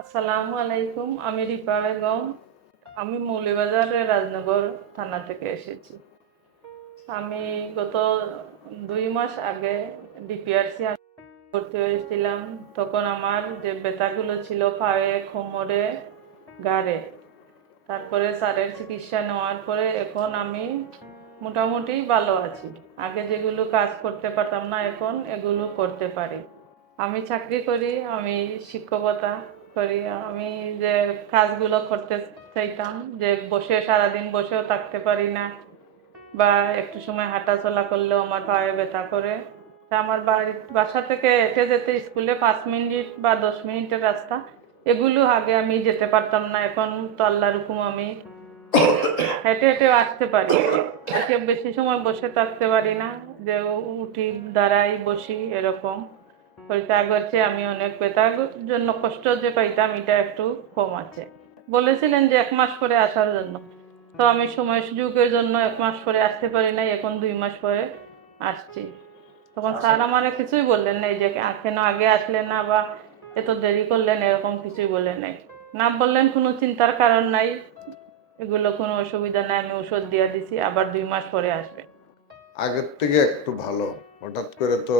আসসালামু আলাইকুম, আমি রিপা বেগম। আমি মৌলিবাজারের রাজনগর থানা থেকে এসেছি। আমি গত দুই মাস আগে ডিপিআরসি ভর্তি হয়েছিলাম। তখন আমার যে ব্যথাগুলো ছিল পায়ে, কোমরে গাড়ে তারপরে স্যারের চিকিৎসা নেওয়ার পরে এখন আমি মোটামুটি ভালো আছি। আগে যেগুলো কাজ করতে পারতাম না, এখন এগুলো করতে পারি। আমি চাকরি করি, আমি শিক্ষকতা করি। আমি যে কাজগুলো করতে চাইতাম, যে বসে সারাদিন বসেও থাকতে পারি না, বা একটু সময় হাঁটাচলা করলেও আমার পায়ে ব্যথা করে। তা আমার বাড়ি, বাসা থেকে হেঁটে যেতে স্কুলে পাঁচ মিনিট বা দশ মিনিটের রাস্তা। এগুলো আগে আমি যেতে পারতাম না, এখন তো আল্লাহর হুকুম আমি হেঁটে হেঁটে আসতে পারি। বেশি সময় বসে থাকতে পারি না, যে উঠি, দাঁড়াই, বসি, এরকম। আগের চেয়ে আমি অনেক ব্যথার জন্য কষ্ট যে পাইতাম এটা একটু কম আছে। বলেছিলেন যে এক মাস পরে আসার জন্য। তো আমি সময় সুযোগের জন্য এক মাস পরে আসতে পারি নাই এখন দুই মাস পরে আসছি। তখন স্যার আমার কিছুই বললেন নাই যে কেন আগে আসলেন না বা এত দেরি করলেন? এরকম কিছুই বললেন নাই। না বললেন কোনো চিন্তার কারণ নাই। এগুলো কোনো অসুবিধা নাই আমি ওষুধ দিয়ে দিছি আবার দুই মাস পরে আসবে। আগের থেকে একটু ভালো। হঠাৎ করে তো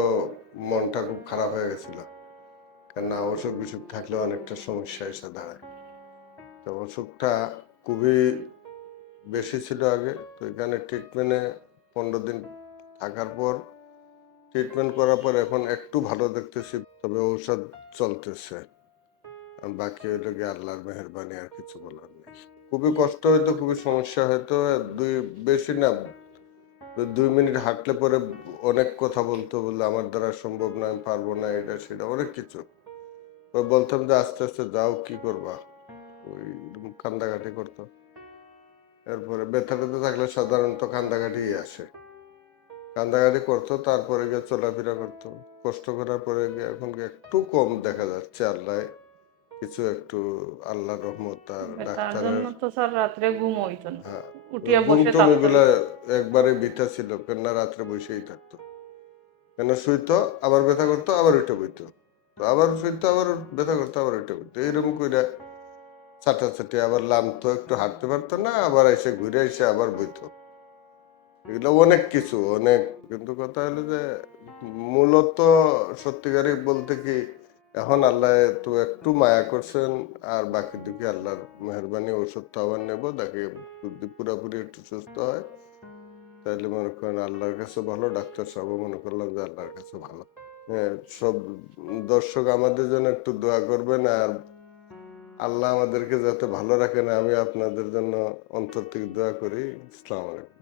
মনটা খুব খারাপ হয়ে গেছিল। কেননা অসুখ বিসুখ থাকলে অনেকটা সমস্যা এসে দাঁড়ায়। তো অসুখটা খুবই বেশি ছিল আগে। তো এখানে ট্রিটমেন্টে পনেরো দিন থাকার পর ট্রিটমেন্ট করার পর এখন একটু ভালো দেখতেছি, তবে ঔষধ চলতেছে। আর বাকি হইল গিয়ে আল্লাহর মেহরবানি আর কিছু বলার নেই। খুবই কষ্ট হয়তো খুবই সমস্যা হয়তো দুই, বেশি না দুই মিনিট হাঁটলে পরে অনেক কথা বলতো বললে আমার দ্বারা সম্ভব না আমি পারব না এটা সেটা অনেক কিছু। বলতাম যে আস্তে আস্তে যাও কি করবা? ওই কান্দাকাটি করতো এরপরে ব্যথা ট্যাথা থাকলে সাধারণত কান্দাকাটি আসে। কান্দাকাটি করতো তারপরে গিয়ে চলাফেরা করতো। কষ্ট করার পরে গিয়ে এখন একটু কম দেখা যাচ্ছে আল্লাহ কিছু একটু আল্লাহর রহমত আর তার ডাক্তারের জন্য তো স্যার রাত্রে ঘুম হইতো না। হ্যাঁ। উঠিয়া বসে থাকতো। এগুলা একবারে বিটা ছিল কেননা রাত্রে বসেই থাকতো। কেন শুইতো আবার ব্যথা করতো আবার উঠে বইতো। আবার শুইতো আবার ব্যথা করতো আবার উঠে বইতো। এইরকম কইরা ছাটাছাটি আবার লামতো একটু হাঁটতে পারতো না আবার এসে ঘুরে এসে আবার বইতো। এগুলো অনেক কিছু অনেক। কিন্তু কথা হলো যে মূলত সত্যিকারই বলতে কি এখন আল্লাহ তো একটু মায়া করছেন, আর বাকি দিকে আল্লাহর মেহরবানি ওষুধ তো আবার নেব দেখে যদি পুরাপুরি একটু সুস্থ হয়। তাহলে মনে করেন আল্লাহর কাছে ভালো, ডাক্তার সাহেব মনে করলাম যে আল্লাহর কাছে ভালো। হ্যাঁ সব দর্শক আমাদের জন্য একটু দোয়া করবেন, আর আল্লাহ আমাদেরকে যাতে ভালো রাখেন আমি আপনাদের জন্য অন্তর থেকে দোয়া করি। ইসলাম আলাইকুম।